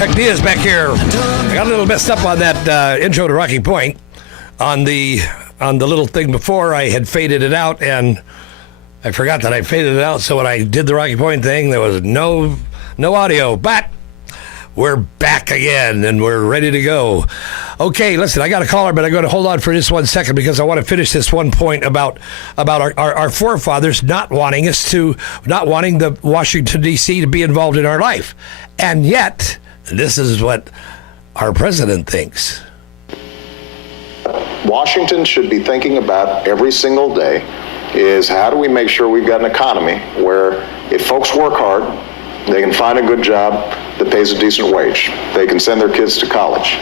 Check Diaz back here. I got a little messed up on that intro to Rocky Point. On the little thing before, I had faded it out, and I forgot that I faded it out. So when I did the Rocky Point thing, there was no audio. But we're back again, and we're ready to go. Okay, listen, I got a caller, but I'm going to hold on for just 1 second because I want to finish this one point about our forefathers not wanting the Washington, D.C. to be involved in our life. And yet, this is what our president thinks. Washington should be thinking about every single day is how do we make sure we've got an economy where if folks work hard, they can find a good job that pays a decent wage. They can send their kids to college.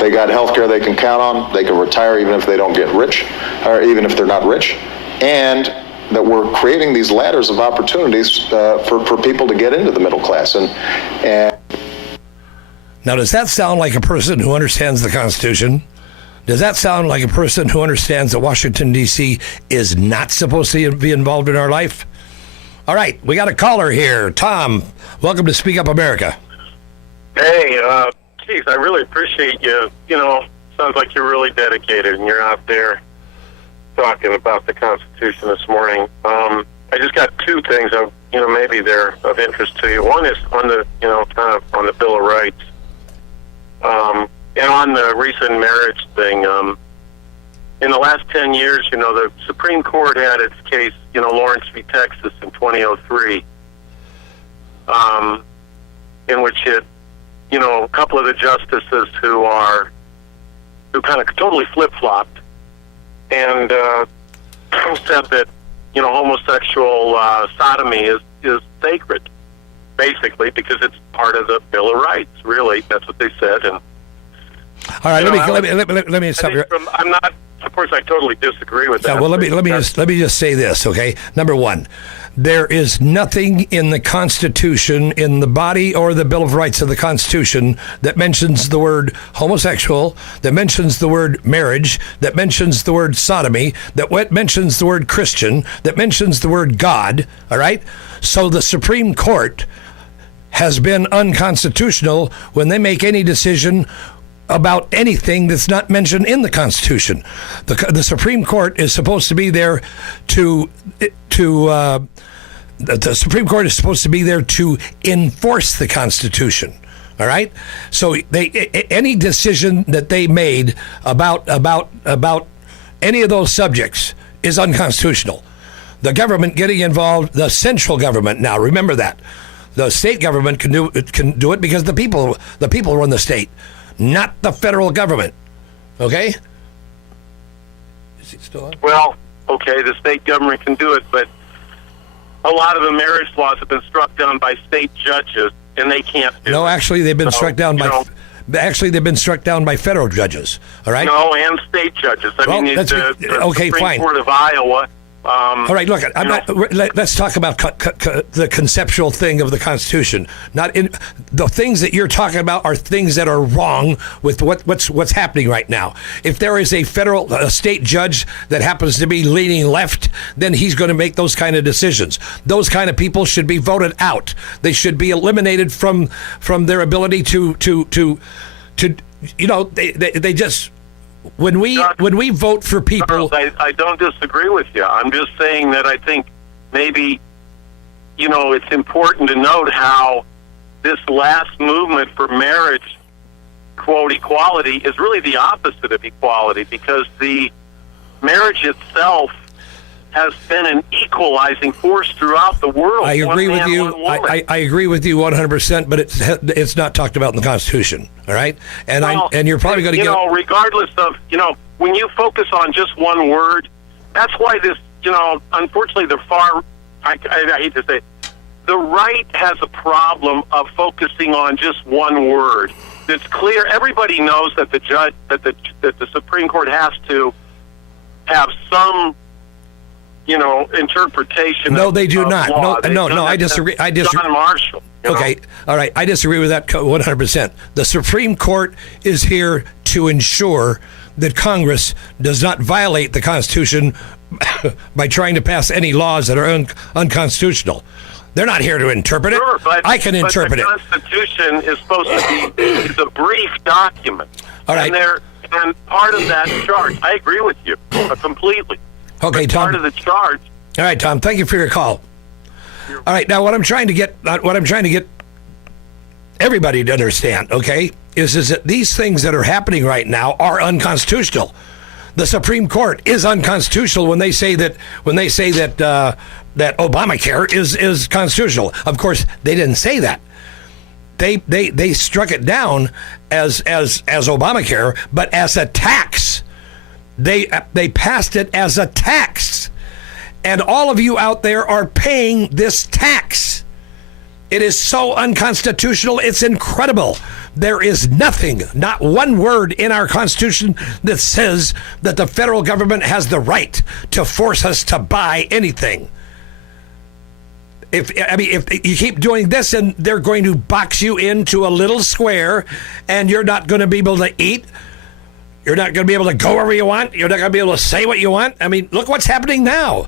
They got health care they can count on. They can retire even if they don't get rich, or even if they're not rich. And that we're creating these ladders of opportunities for people to get into the middle class. And now, does that sound like a person who understands the Constitution? Does that sound like a person who understands that Washington, D.C. is not supposed to be involved in our life? All right, we got a caller here. Tom, welcome to Speak Up America. Hey, Keith, I really appreciate you. Sounds like you're really dedicated and you're out there talking about the Constitution this morning. I just got two things of, maybe they're of interest to you. One is on the, kind of on the Bill of Rights. And on the recent marriage thing, in the last 10 years, the Supreme Court had its case, Lawrence v. Texas in 2003, in which it, a couple of the justices who kind of totally flip-flopped and said that, homosexual sodomy is sacred, basically, because it's part of the Bill of Rights, really. That's what they said. And all right, let me stop you. I'm not. Of course, I totally disagree with that. Yeah, well, let me just say this, okay? Number one, there is nothing in the Constitution, in the body or the Bill of Rights of the Constitution, that mentions the word homosexual, that mentions the word marriage, that mentions the word sodomy, that mentions the word Christian, that mentions the word God. All right, so the Supreme Court has been unconstitutional when they make any decision about anything that's not mentioned in the Constitution. The Supreme Court is supposed to be there the Supreme Court is supposed to be there to enforce the Constitution. All right. So any decision that they made about any of those subjects is unconstitutional. The government getting involved, the central government. Now remember that the state government can do it because the people run the state, not the federal government. Okay? Is it still on? Well, okay, the state government can do it, but a lot of the marriage laws have been struck down by state judges, and they can't do it. No, actually, they've been struck down by. Actually, they've been struck down by federal judges. All right. No, and state judges. The okay, Supreme fine. Court of Iowa. All right, look, let's talk about the conceptual thing of the Constitution. Not in the things that you're talking about are things that are wrong with what's happening right now. If there is a state judge that happens to be leaning left, then he's going to make those kind of decisions. Those kind of people should be voted out. They should be eliminated from their ability to they just. When we vote for people... Charles, I don't disagree with you. I'm just saying that I think maybe, it's important to note how this last movement for marriage, quote, equality, is really the opposite of equality, because the marriage itself has been an equalizing force throughout the world. I agree with you. I agree with you 100%, but it's not talked about in the Constitution. All right, and you're probably going to get. Regardless of when you focus on just one word, that's why this. Unfortunately, the far. I hate to say, the right has a problem of focusing on just one word. It's clear. Everybody knows that the Supreme Court has to have some. Interpretation. No, they do not. Law. No, I disagree. John Marshall. Okay, all right. I disagree with that 100%. The Supreme Court is here to ensure that Congress does not violate the Constitution by trying to pass any laws that are unconstitutional. They're not here to interpret it. Sure, but, I can interpret it. The Constitution is supposed to be is a brief document. All right. And part of that charge, I agree with you completely. Okay, but Tom. Part of the charge. All right, Tom. Thank you for your call. All right, now what I'm trying to get everybody to understand, okay, is that these things that are happening right now are unconstitutional. The Supreme Court is unconstitutional when they say that that Obamacare is constitutional. Of course, they didn't say that. They struck it down as Obamacare, but as a tax. They passed it as a tax. And all of you out there are paying this tax. It is so unconstitutional, it's incredible. There is nothing, not one word in our Constitution that says that the federal government has the right to force us to buy anything. If you keep doing this, and they're going to box you into a little square, and you're not going to be able to eat. You're not going to be able to go wherever you want. You're not going to be able to say what you want. I mean, look what's happening now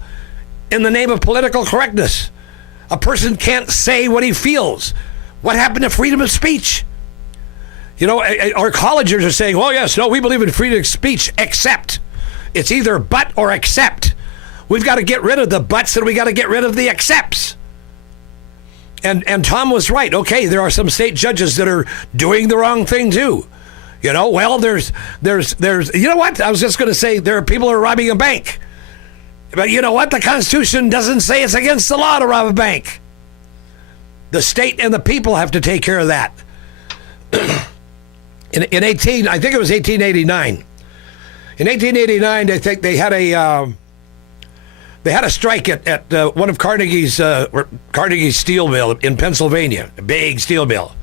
in the name of political correctness. A person can't say what he feels. What happened to freedom of speech? You know, our collegers are saying, oh, yes, no, we believe in freedom of speech, except. It's either but or except. We've got to get rid of the buts and we got to get rid of the excepts. And Tom was right. Okay, there are some state judges that are doing the wrong thing too. You know, well, there's you know what? I was just going to say there are people who are robbing a bank. But you know what? The Constitution doesn't say it's against the law to rob a bank. The state and the people have to take care of that. I think it was 1889. In 1889, I think they had a strike at one of Carnegie's steel mill in Pennsylvania, a big steel mill.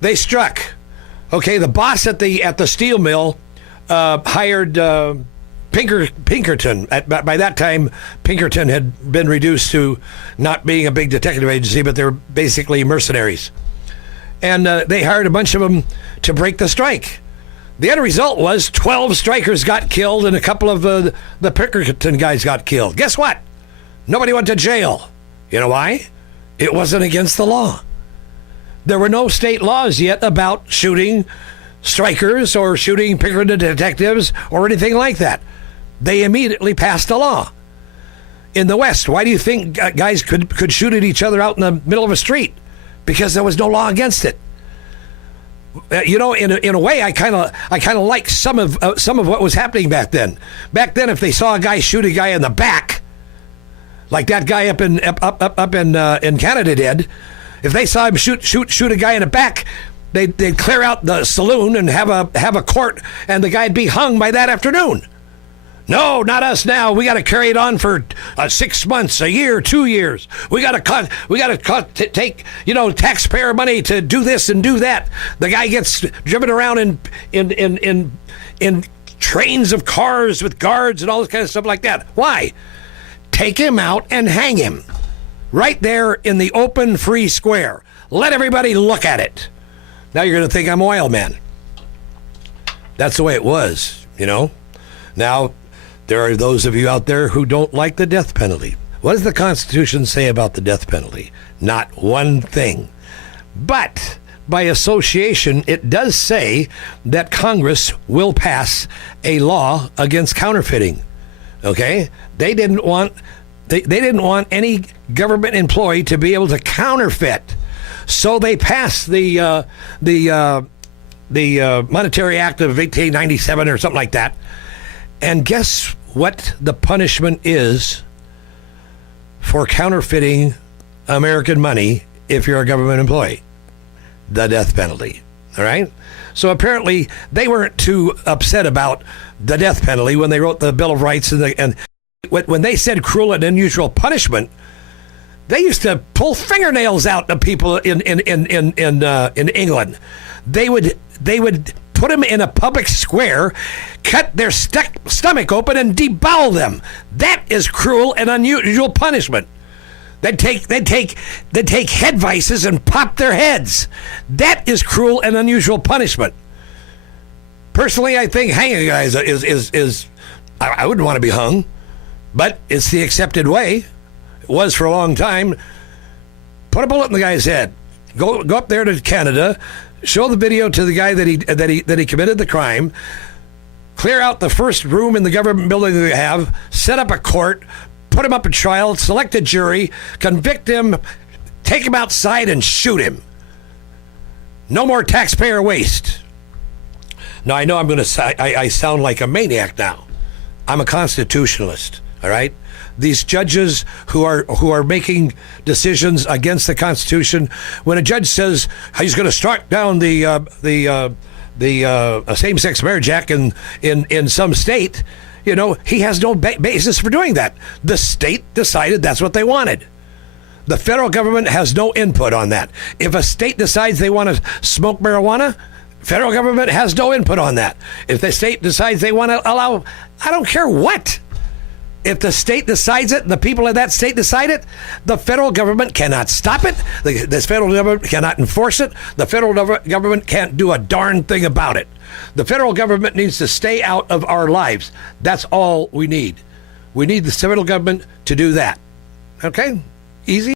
They struck. Okay, the boss at the steel mill hired Pinkerton. By that time, Pinkerton had been reduced to not being a big detective agency, but they were basically mercenaries. And they hired a bunch of them to break the strike. The end result was 12 strikers got killed and a couple of the Pinkerton guys got killed. Guess what? Nobody went to jail. You know why? It wasn't against the law. There were no state laws yet about shooting strikers or shooting Pinkerton detectives or anything like that. They immediately passed a law. In the West, why do you think guys could shoot at each other out in the middle of a street? Because there was no law against it. You know, in a way, I kind of like some of what was happening back then. Back then, if they saw a guy shoot a guy in the back, like that guy up in Canada did, if they saw him shoot a guy in the back, they'd clear out the saloon and have a court, and the guy'd be hung by that afternoon. No, not us now. We got to carry it on for 6 months, a year, 2 years. We got to take taxpayer money to do this and do that. The guy gets driven around in trains of cars with guards and all this kind of stuff like that. Why? Take him out and hang him right there in the open, free square. Let everybody look at it. Now you're going to think I'm oil man. That's the way it was, you know. Now, there are those of you out there who don't like the death penalty. What does the Constitution say about the death penalty? Not one thing. But by association, it does say that Congress will pass a law against counterfeiting. Okay? They didn't want any government employee to be able to counterfeit. So they passed the Monetary Act of 1897 or something like that. And guess what the punishment is for counterfeiting American money if you're a government employee? The death penalty. All right? So apparently they weren't too upset about the death penalty when they wrote the Bill of Rights. And when they said cruel and unusual punishment, they used to pull fingernails out of people in England. They would put them in a public square, cut their stomach open, and debowel them. That is cruel and unusual punishment. They'd take head vices and pop their heads. That is cruel and unusual punishment. Personally, I think hanging guys is I wouldn't want to be hung, but it's the accepted way. It was for a long time. put a bullet in the guy's head. Go up there to Canada, show the video to the guy that he committed the crime, clear out the first room in the government building that they have, set up a court, put him up in trial, select a jury, convict him, take him outside and shoot him. No more taxpayer waste. Now, I know I sound like a maniac now. I'm a constitutionalist, all right? These judges who are making decisions against the Constitution, when a judge says he's going to strike down the Same-Sex Marriage Act in some state, he has no basis for doing that. The state decided that's what they wanted. The federal government has no input on that. If a state decides they want to smoke marijuana, federal government has no input on that. If the state decides they want to allow, I don't care what. If the state decides it, the people of that state decide it, the federal government cannot stop it. The federal government cannot enforce it. The federal government can't do a darn thing about it. The federal government needs to stay out of our lives. That's all we need. We need the federal government to do that. Okay? Easy.